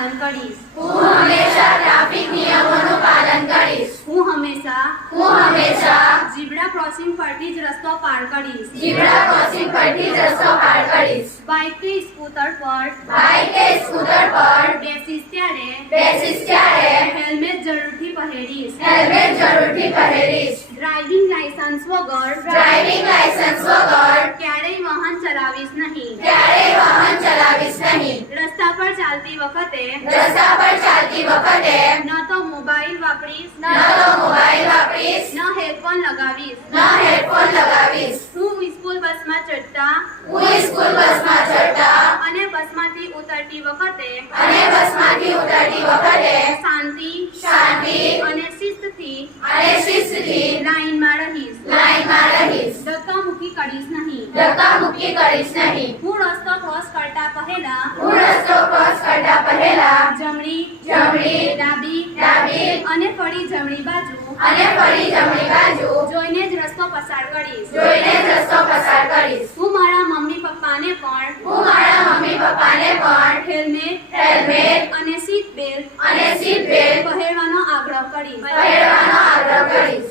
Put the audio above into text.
પાલન કરીશ. હું હંમેશા ટ્રાફિક નિયમોનું પાલન કરીશ. હું હંમેશા હું હંમેશા ઝીબ્રા ક્રોસિંગ પરથી જ રસ્તો પાર કરીશ. ઝીબ્રા ક્રોસિંગ પરથી જ રસ્તો પાર કરીશ. બાઇક કે સ્કૂટર પર બાઇક કે સ્કૂટર પર બેસીશ ત્યારે બેસીશ ત્યારે હેલ્મેટ જરૂરથી પહેરીશ. હેલ્મેટ જરૂરથી પહેરીશ. ડ્રાઇવિંગ લાયસન્સ વગર ડ્રાઇવિંગ લાયસન્સ વગર ક્યારેય વાહન ચલાવીશ નહીં. ક્યારેય વખતે રસ્તા પર ચાલતી વખતે ન તો મોબાઈલ વાપરીશ ન તો મોબાઈલ વાપરીશ ન હેડફોન લગાવીશ. ન હેડફોન લગાવીશ. હું સ્કૂલ બસમાં ચડતા હું સ્કૂલ બસમાં ચડતા અને બસમાંથી ઉતરતી વખતે અને બસમાંથી ઉતરતી વખતે શાંતિ શાંતિ અને શિસ્તથી અને શિસ્તથી લાઈનમાં રહીશ. લાઈનમાં રહીશ. ધક્કામુક્કી કરીશ નહીં. ધક્કામુક્કી કરીશ નહીં. હું રસ્તો ક્રોસ કરતા પહેલા હું પહેલા જમણી જમણી ડાબી ડાબી અને ફરી જમણી બાજુ. અને ફરી જમણી બાજુ. જોઈને જ રસ્તો પસાર કરીશ. જોઈને જ રસ્તો પસાર કરીશ. હું મારા મમ્મી પપ્પાને પણ હું મારા મમ્મી પપ્પાને પણ હેલ્મેટ હેલ્મેટ અને સીટ બેલ્ટ અને સીટ બેલ્ટ પહેરવાનો આગ્રહ કરીશ. પહેરવાનો આગ્રહ કરીશ.